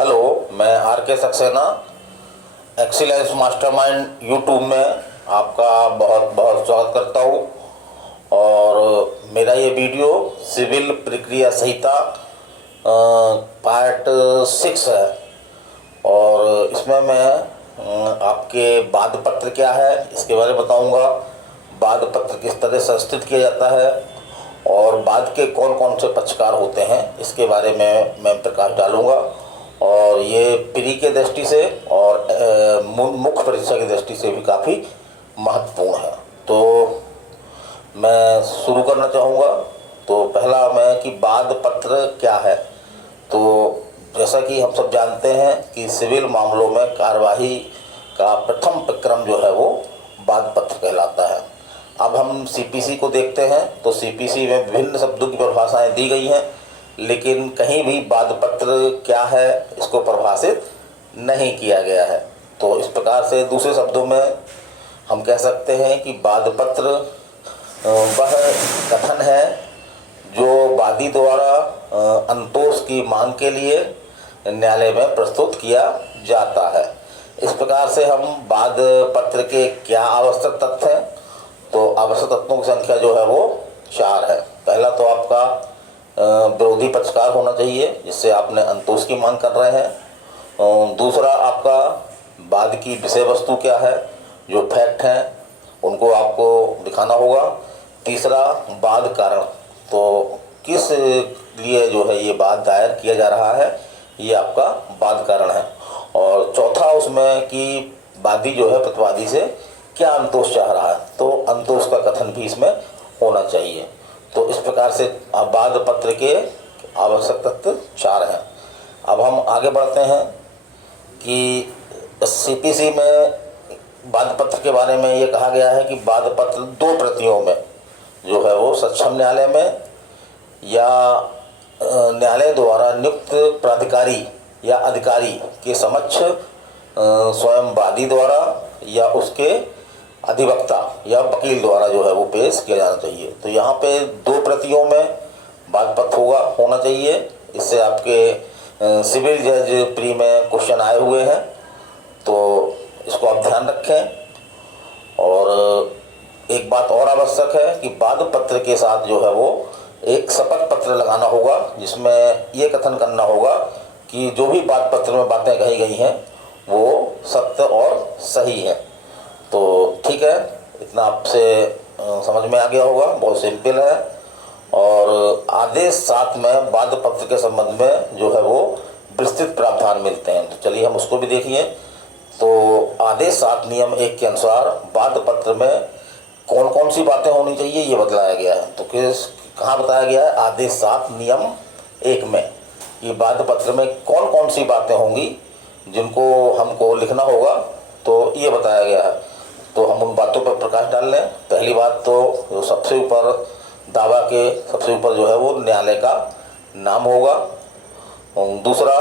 Hello, मैं are के Saxena excellence mastermind YouTube में आपका बहुत बहुत स्वागत करता हूँ। और मेरा ये वीडियो सिविल प्रक्रिया संहिता पार्ट 6 है। और इसमें मैं आपके वाद पत्र क्या है इसके बारे में बताऊंगा। वाद पत्र किस तरह संस्थित किया जाता है और वाद के कौन कौन से पक्षकार होते हैं इसके बारे में मैं प्रकाश डालूंगा। और ये प्री के दृष्टि से और मुख्य परीक्षा की दृष्टि से भी काफ़ी महत्वपूर्ण है। तो मैं शुरू करना चाहूँगा। तो पहला मैं कि वाद पत्र क्या है। तो जैसा कि हम सब जानते हैं कि सिविल मामलों में कार्यवाही का प्रथम प्रक्रम जो है वो वाद पत्र कहलाता है। अब हम सीपीसी को देखते हैं तो सीपीसी में विभिन्न शब्दों की परिभाषाएं दी गई हैं, लेकिन कहीं भी वाद पत्र क्या है इसको परिभाषित नहीं किया गया है। तो इस प्रकार से दूसरे शब्दों में हम कह सकते हैं कि वाद पत्र वह कथन है जो वादी द्वारा अंतोष की मांग के लिए न्यायालय में प्रस्तुत किया जाता है। इस प्रकार से हम वाद पत्र के क्या आवश्यक तथ्य हैं। तो आवश्यक तत्वों की संख्या जो है वो 4 है। पहला तो आपका विरोधी पक्षकार होना चाहिए जिससे आपने अंतोष की मांग कर रहे हैं। दूसरा आपका वाद की विषय वस्तु क्या है, जो फैक्ट हैं उनको आपको दिखाना होगा। तीसरा वाद कारण, तो किस लिए जो है ये वाद दायर किया जा रहा है, ये आपका वाद कारण है। और चौथा उसमें कि वादी जो है प्रतिवादी से क्या अंतोष चाह रहा है, तो अंतोष का कथन भी इसमें होना चाहिए। तो इस प्रकार से वाद पत्र के आवश्यक तत्व 4 हैं। अब हम आगे बढ़ते हैं कि सीपीसी में वाद पत्र के बारे में ये कहा गया है कि वाद पत्र 2 प्रतियों में जो है वो सक्षम न्यायालय में या न्यायालय द्वारा नियुक्त प्राधिकारी या अधिकारी के समक्ष स्वयं वादी द्वारा या उसके अधिवक्ता या वकील द्वारा जो है वो पेश किया जाना चाहिए। तो यहाँ पे 2 प्रतियों में वाद पत्र होना चाहिए। इससे आपके सिविल जज प्री में क्वेश्चन आए हुए हैं, तो इसको आप ध्यान रखें। और एक बात और आवश्यक है कि वाद पत्र के साथ जो है वो एक शपथ पत्र लगाना होगा, जिसमें ये कथन करना होगा कि जो भी वाद पत्र में बातें कही गई हैं वो सत्य और सही है। तो ठीक है, इतना आपसे समझ में आ गया होगा, बहुत सिंपल है। और आदेश 7 में वाद पत्र के संबंध में जो है वो विस्तृत प्रावधान मिलते हैं। तो चलिए हम उसको भी देखिए। तो आदेश 7 नियम 1 के अनुसार वाद पत्र में कौन कौन सी बातें होनी चाहिए ये बतलाया गया है। तो कहाँ बताया गया है, आदेश 7 नियम 1 में कि वाद पत्र में कौन कौन सी बातें होंगी जिनको हमको लिखना होगा, तो ये बताया गया है। तो हम उन बातों पर प्रकाश डाल लें। पहली बात तो जो सबसे ऊपर दावा के सबसे ऊपर जो है वो न्यायालय का नाम होगा। दूसरा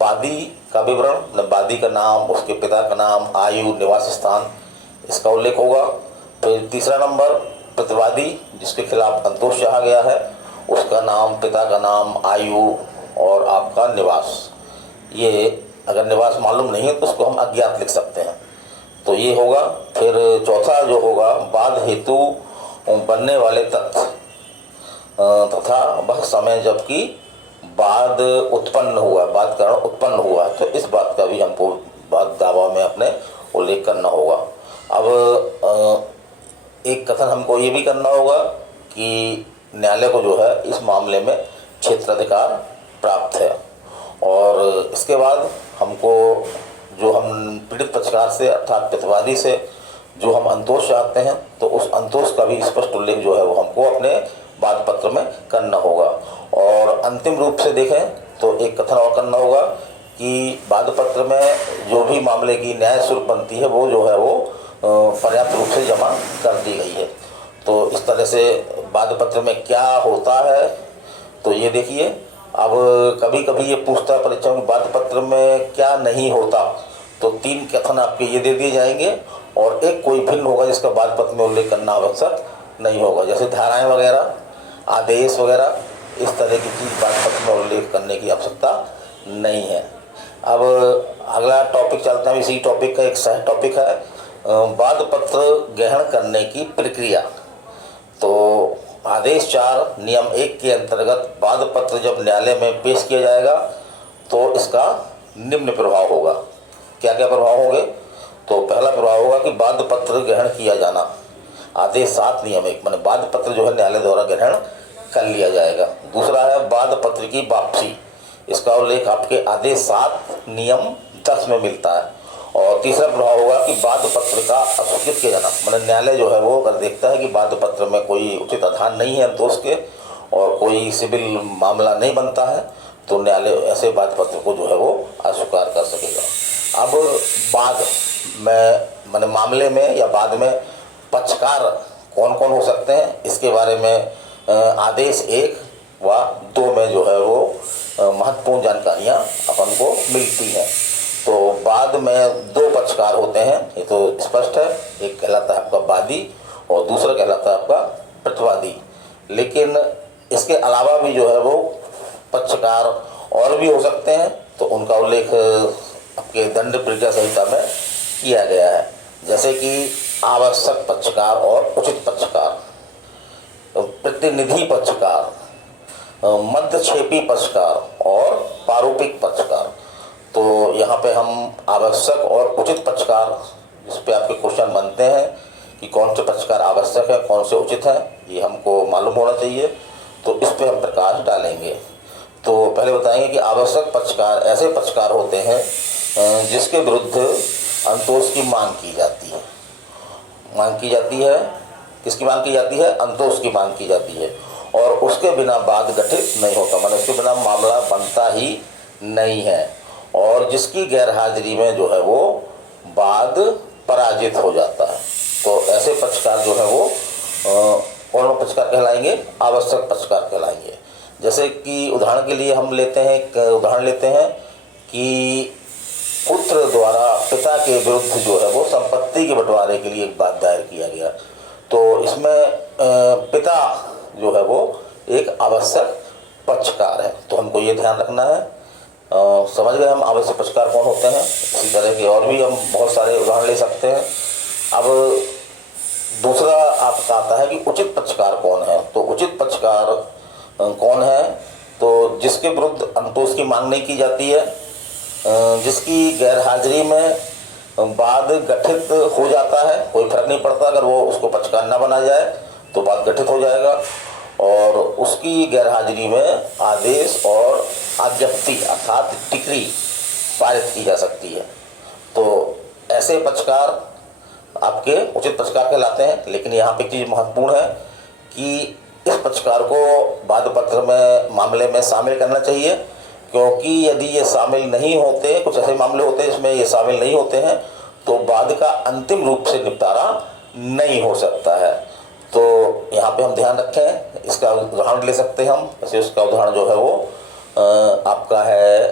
वादी का विवरण, वादी का नाम, उसके पिता का नाम, आयु, निवास स्थान, इसका उल्लेख होगा। फिर तीसरा नंबर प्रतिवादी जिसके खिलाफ अंतोष चाहा गया है, उसका नाम, पिता का नाम, आयु और आपका निवास। ये अगर निवास मालूम नहीं है तो उसको हम अज्ञात लिख सकते हैं, तो ये होगा। फिर चौथा जो होगा वाद हेतु बनने वाले तथ्य तथा वह समय जबकि वाद उत्पन्न हुआ, वाद कारण उत्पन्न हुआ, तो इस बात का भी हमको वाद दावा में अपने उल्लेख करना होगा। अब एक कथन हमको ये भी करना होगा कि न्यायालय को जो है इस मामले में क्षेत्राधिकार प्राप्त है। और इसके बाद हमको जो हम पीड़ित पक्षकार से अर्थात प्रतिवादी से जो हम अंतोष चाहते हैं, तो उस अंतोष का भी स्पष्ट उल्लेख जो है वो हमको अपने वाद पत्र में करना होगा। और अंतिम रूप से देखें तो एक कथन और करना होगा कि वाद पत्र में जो भी मामले की न्याय स्वरूप बनती है वो जो है वो पर्याप्त रूप से जमा कर दी गई है। तो इस तरह से वाद पत्र में क्या होता है, तो ये देखिए। अब कभी कभी ये पूछता है परीक्षा में वाद पत्र में क्या नहीं होता, तो 3 कथन आपके ये दे दिए जाएंगे और एक कोई भिन्न होगा जिसका वाद पत्र में उल्लेख करना आवश्यक नहीं होगा, जैसे धाराएं वगैरह, आदेश वगैरह, इस तरह की चीज़ वाद पत्र में उल्लेख करने की आवश्यकता नहीं है। अब अगला टॉपिक चलता है, इसी टॉपिक का एक सह टॉपिक है वाद पत्र ग्रहण करने की प्रक्रिया। तो आदेश 4 नियम 1 के अंतर्गत वाद पत्र जब न्यायालय में पेश किया जाएगा तो इसका निम्न प्रभाव होगा। क्या क्या प्रभाव होंगे? तो पहला प्रभाव होगा कि वाद पत्र ग्रहण किया जाना। आदेश 7 नियम 1 माने वाद पत्र जो है न्यायालय द्वारा ग्रहण कर लिया जाएगा। दूसरा है वाद पत्र की वापसी, इसका उल्लेख आपके आदेश 7 नियम 10 में मिलता है। और तीसरा प्रभाव होगा कि वाद पत्र का अस्वीकृत किया जाना, मतलब न्यायालय जो है वो अगर देखता है कि वाद पत्र में कोई उचित आधार नहीं है दोष के और कोई सिविल मामला नहीं बनता है तो न्यायालय ऐसे वाद पत्र को जो है वो अस्वीकार कर सकेगा। अब बाद में माने मामले में या बाद में पक्षकार कौन कौन हो सकते हैं, इसके बारे में आदेश 1 व 2 में जो है वो महत्वपूर्ण जानकारियाँ अपन को मिलती हैं। तो बाद में 2 पक्षकार होते हैं, ये तो स्पष्ट है। एक कहलाता है आपका वादी और दूसरा कहलाता है आपका प्रतिवादी। लेकिन इसके अलावा भी जो है वो पक्षकार और भी हो सकते हैं, तो उनका उल्लेख आपके दंड प्रक्रिया संहिता में किया गया है, जैसे कि आवश्यक पक्षकार और उचित पक्षकार, प्रतिनिधि पक्षकार, मध्यक्षेपी पक्षकार और पारूपिक पक्षकार। तो यहाँ पे हम आवश्यक और उचित पक्षकार, जिस पे आपके क्वेश्चन बनते हैं कि कौन से पक्षकार आवश्यक है कौन से उचित है, ये हमको मालूम होना चाहिए, तो इस पे हम प्रकाश डालेंगे। तो पहले बताएंगे कि आवश्यक पक्षकार ऐसे पक्षकार होते हैं जिसके विरुद्ध अंतोष की मांग की जाती है। मांग की जाती है, किसकी मांग की जाती है? अंतोष की मांग की जाती है और उसके बिना वाद गठित नहीं होता, मतलब उसके बिना मामला बनता ही नहीं है और जिसकी गैर हाजिरी में जो है वो वाद पराजित हो जाता है। तो ऐसे पक्षकार जो है वो कौन पक्षकार कहलाएंगे? आवश्यक पक्षकार कहलाएंगे। जैसे कि उदाहरण के लिए हम लेते हैं, एक उदाहरण लेते हैं कि पुत्र द्वारा पिता के विरुद्ध जो है वो संपत्ति के बंटवारे के लिए एक वाद दायर किया गया। तो इसमें पिता जो है वो एक आवश्यक पक्षकार है। तो हमको ये ध्यान रखना है। समझ गए हम आवश्यक पक्षकार कौन होते हैं। इसी तरह के और भी हम बहुत सारे उदाहरण ले सकते हैं। अब दूसरा आपका आता है कि उचित पक्षकार कौन है। तो उचित पक्षकार कौन है? तो जिसके विरुद्ध अंतोष की मांग नहीं की जाती है, जिसकी गैर हाजिरी में वाद गठित हो जाता है, कोई फर्क नहीं पड़ता अगर वो उसको पक्षकार न बना जाए तो वाद गठित हो जाएगा, और उसकी गैर हाजिरी में आदेश और आज्ञप्ति अर्थात डिक्री पारित की जा सकती है। तो ऐसे पक्षकार आपके उचित पक्षकार कहलाते हैं। लेकिन यहाँ पे एक चीज़ महत्वपूर्ण है कि इस पक्षकार को वाद पत्र में मामले में शामिल करना चाहिए, क्योंकि यदि ये शामिल नहीं होते, कुछ ऐसे मामले होते हैं जिसमें ये शामिल नहीं होते हैं, तो वाद का अंतिम रूप से निपटारा नहीं हो सकता है। तो यहाँ पे हम ध्यान रखें, इसका उदाहरण ले सकते हैं हम। जैसे उसका उदाहरण जो है वो आपका है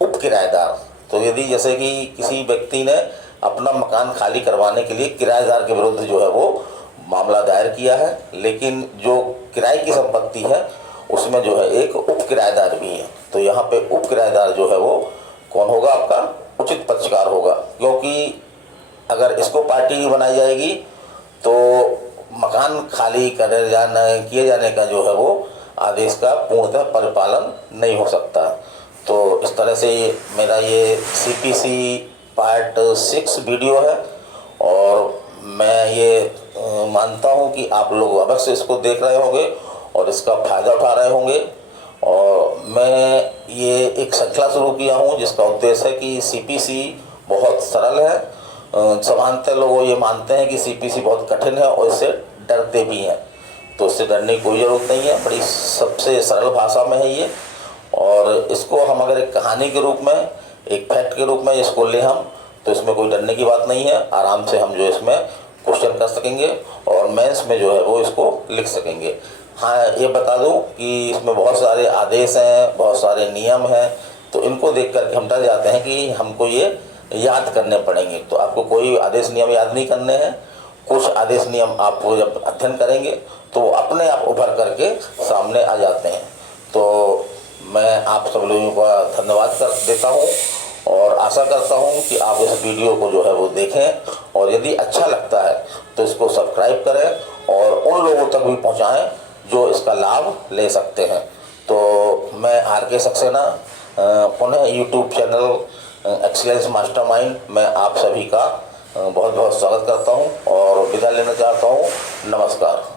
उप किराएदार। तो यदि जैसे कि किसी व्यक्ति ने अपना मकान खाली करवाने के लिए किराएदार के विरुद्ध जो है वो मामला दायर किया है, लेकिन जो किराए की संपत्ति है उसमें जो है एक उप किराएदार भी है, तो यहाँ पे उप किराएदार जो है वो कौन होगा? आपका उचित पक्षकार होगा। क्योंकि अगर इसको पार्टी बनाई जाएगी तो मकान खाली किए जाने का जो है वो आदेश का पूर्णतः परिपालन नहीं हो सकता। तो इस तरह से मेरा ये CPC पार्ट 6 वीडियो है और मैं ये मानता हूँ कि आप लोग अवश्य इसको देख रहे होंगे और इसका फ़ायदा उठा रहे होंगे। और मैं ये एक श्रृंखला शुरू किया हूँ जिसका उद्देश्य है कि CPC बहुत सरल है। सामान्यतः लोग ये मानते हैं कि CPC बहुत कठिन है और इससे डरते भी हैं, तो इससे डरने की कोई ज़रूरत नहीं है। बड़ी सबसे सरल भाषा में है ये, और इसको हम अगर एक कहानी के रूप में, एक फैक्ट के रूप में इसको ले हम, तो इसमें कोई डरने की बात नहीं है। आराम से हम जो इसमें क्वेश्चन कर सकेंगे और मेंस में जो है वो इसको लिख सकेंगे। हाँ, ये बता दूं कि इसमें बहुत सारे आदेश हैं, बहुत सारे नियम हैं, तो इनको देख करके हम डर जाते हैं कि हमको ये याद करने पड़ेंगे। तो आपको कोई आदेश नियम याद नहीं करने हैं। कुछ आदेश नियम आप जब अध्ययन करेंगे तो वो अपने आप उभर करके सामने आ जाते हैं। तो मैं आप सब लोगों का धन्यवाद कर देता हूँ और आशा करता हूँ कि आप इस वीडियो को जो है वो देखें और यदि अच्छा लगता है तो इसको सब्सक्राइब करें और उन लोगों तक भी पहुँचाएँ जो इसका लाभ ले सकते हैं। तो मैं RK सक्सेना पुनः यूट्यूब चैनल एक्सीलेंस मास्टरमाइंड में आप सभी का बहुत बहुत स्वागत करता हूँ और विदा लेना चाहता हूँ। नमस्कार।